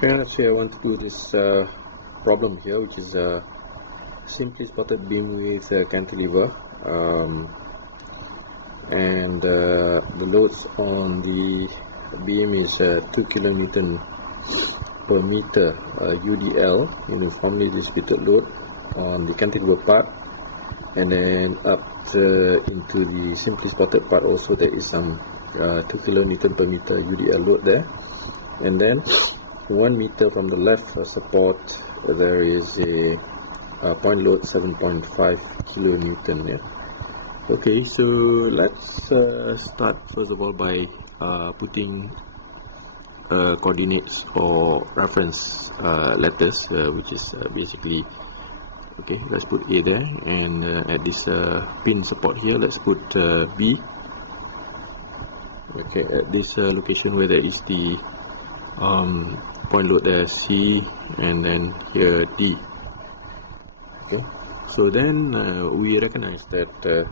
Okay, actually I want to do this problem here, which is a simply spotted beam with a cantilever, and the loads on the beam is 2 kilonewton per meter UDL, uniformly distributed load on the cantilever part, and then up into the simply spotted part also there is some 2 kilonewton per meter UDL load there, and then 1 meter from the left support there is a point load 7.5 kilonewton. Yeah. Okay, so let's start first of all by putting coordinates or reference letters, which is basically, okay, let's put A there, and at this pin support here let's put B. Okay, at this location where there is the point load there C, and then here D. Okay. So then we recognize that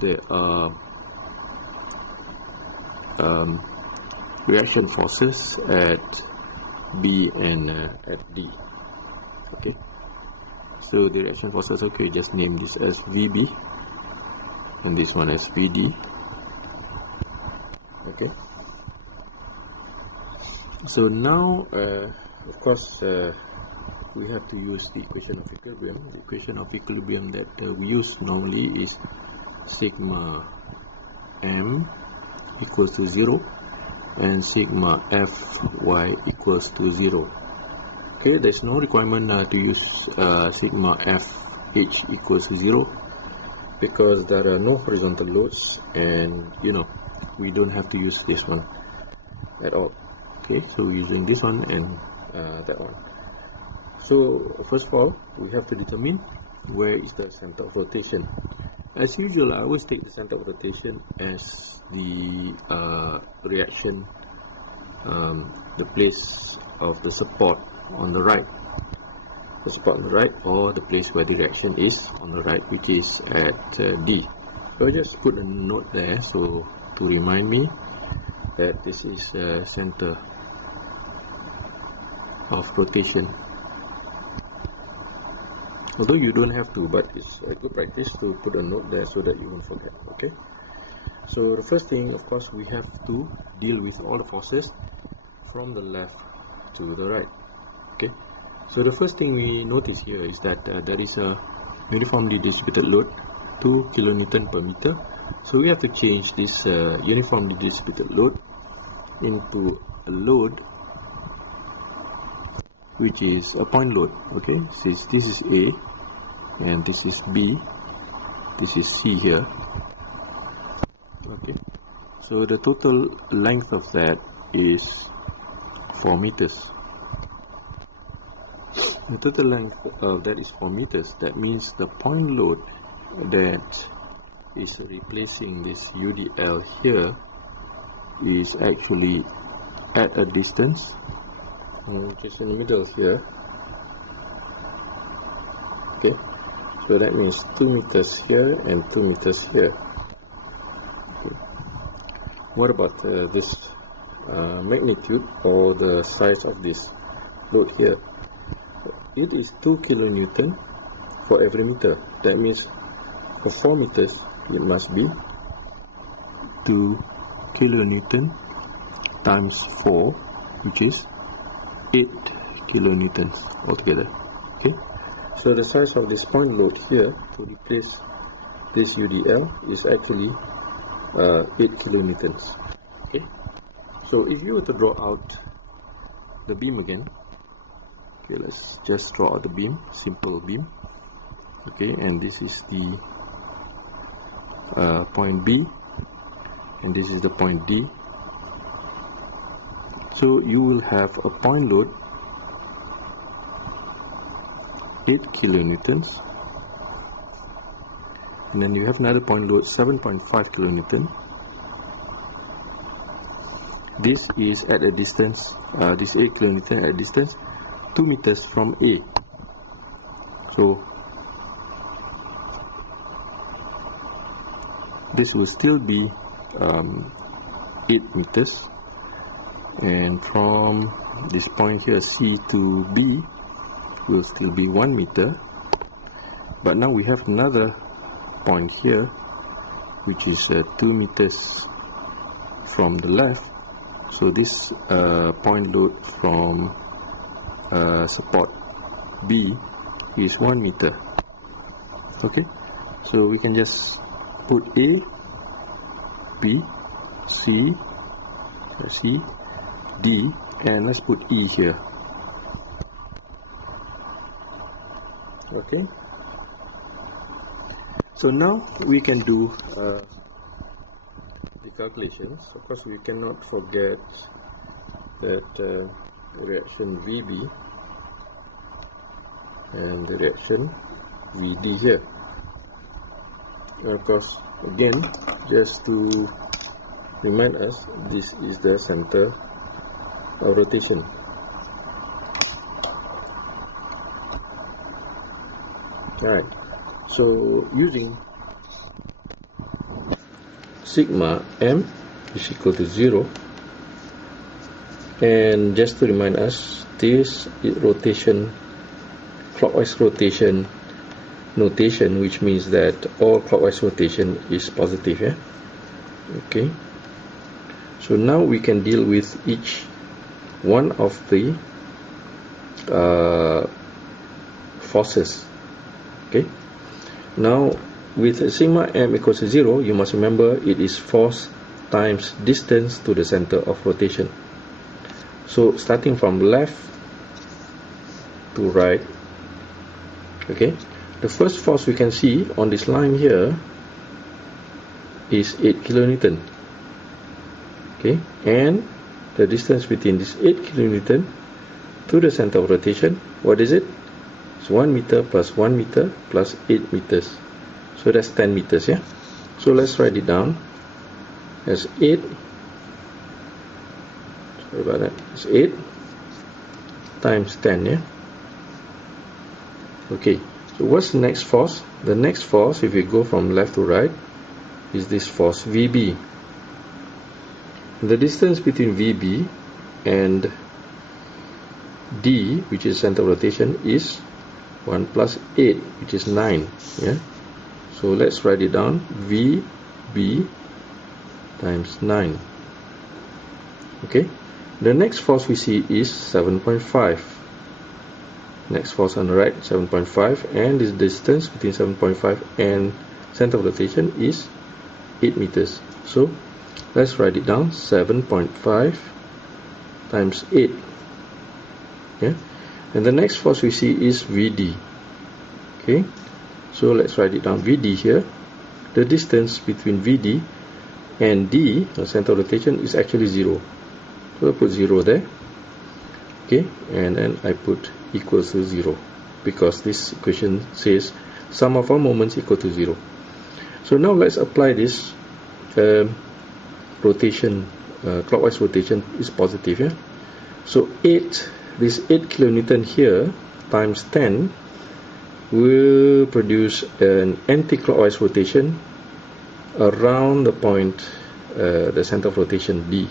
there are reaction forces at B and at D. Okay. So the reaction forces, okay, just name this as VB and this one as VD. Okay. So now, of course, we have to use the equation of equilibrium. The equation of equilibrium that we use normally is sigma m equals to 0 and sigma fy equals to 0. Okay, there's no requirement to use sigma fh equals to 0 because there are no horizontal loads, and we don't have to use this one at all. Okay, so we're using this one and that one. So first of all, we have to determine where is the center of rotation. As usual, I always take the center of rotation as the reaction, the place of the support on the right, the support on the right, or the place where the reaction is on the right, which is at D. So I just put a note there so to remind me that this is center of rotation. Although you don't have to, but it's a good practice to put a note there so that you won't forget. Okay. So the first thing, of course, we have to deal with all the forces from the left to the right. Okay. So the first thing we notice here is that there is a uniformly distributed load, 2 kilonewton per meter. So we have to change this uniformly distributed load into a load which is a point load. Okay, since this is A and this is B, this is C here. Okay, so the total length of that is 4 meters. The total length of that is 4 meters. That means the point load that is replacing this UDL here is actually at a distance which is in the middle here. Okay, so that means 2 meters here and 2 meters here. Okay. What about this magnitude or the size of this load here? It is 2 kilonewton for every meter. That means for 4 meters it must be 2 kilonewton times 4, which is 8 kilonewtons altogether. Okay, so the size of this point load here to replace this UDL is actually 8 kilonewtons. Okay, so if you were to draw out the beam again, okay, let's just draw out the beam, simple beam. Okay, and this is the point B, and this is the point D. So you will have a point load 8 kilonewtons, and then you have another point load 7.5 kilonewton. This is at a distance, this 8 kilonewton at a distance 2 meters from A. So this will still be 8 meters, and from this point here C to B will still be 1 meter, but now we have another point here which is 2 meters from the left, so this point load from support B is 1 meter. Okay, so we can just put A, B, C, D, and let's put E here. Okay, so now we can do the calculations. Of course, we cannot forget that reaction VB and the reaction VD here. Of course, again, just to remind us, this is the center of rotation. Alright, so using sigma m is equal to 0, and just to remind us, this is rotation, clockwise rotation notation, which means that all clockwise rotation is positive. Yeah. Okay, so now we can deal with each one of the forces. Okay, now with sigma m equals to 0, you must remember it is force times distance to the center of rotation. So starting from left to right, okay, the first force we can see on this line here is 8 kilonewton. Okay, and the distance between this 8 kilonewton to the center of rotation, what is it? It's 1 meter plus 1 meter plus 8 meters. So that's 10 meters, yeah? So let's write it down as 8. Sorry about that. It's 8 times 10, yeah? Okay, so what's the next force? The next force, if we go from left to right, is this force VB. The distance between VB and D, which is center of rotation, is 1 plus 8, which is 9. Yeah. So let's write it down. VB times 9. Okay. The next force we see is 7.5. Next force on the right, 7.5, and this distance between 7.5 and center of rotation is 8 meters. So let's write it down. 7.5 times 8. Yeah. And the next force we see is VD. Okay, so let's write it down. VD here, the distance between VD and D, the center of rotation, is actually 0. So I put 0 there. Okay, and then I put equals to 0, because this equation says sum of all moments equal to 0. So now let's apply this rotation, clockwise rotation is positive. Yeah. So this 8 kilonewton here times 10 will produce an anti-clockwise rotation around the point, the center of rotation D.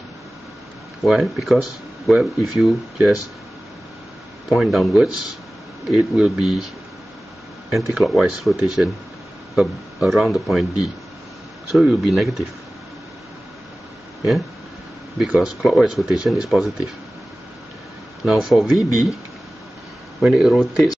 Why? Because, well, if you just point downwards, it will be anti-clockwise rotation around the point D. So it will be negative. Yeah, because clockwise rotation is positive. Now for VB, when it rotates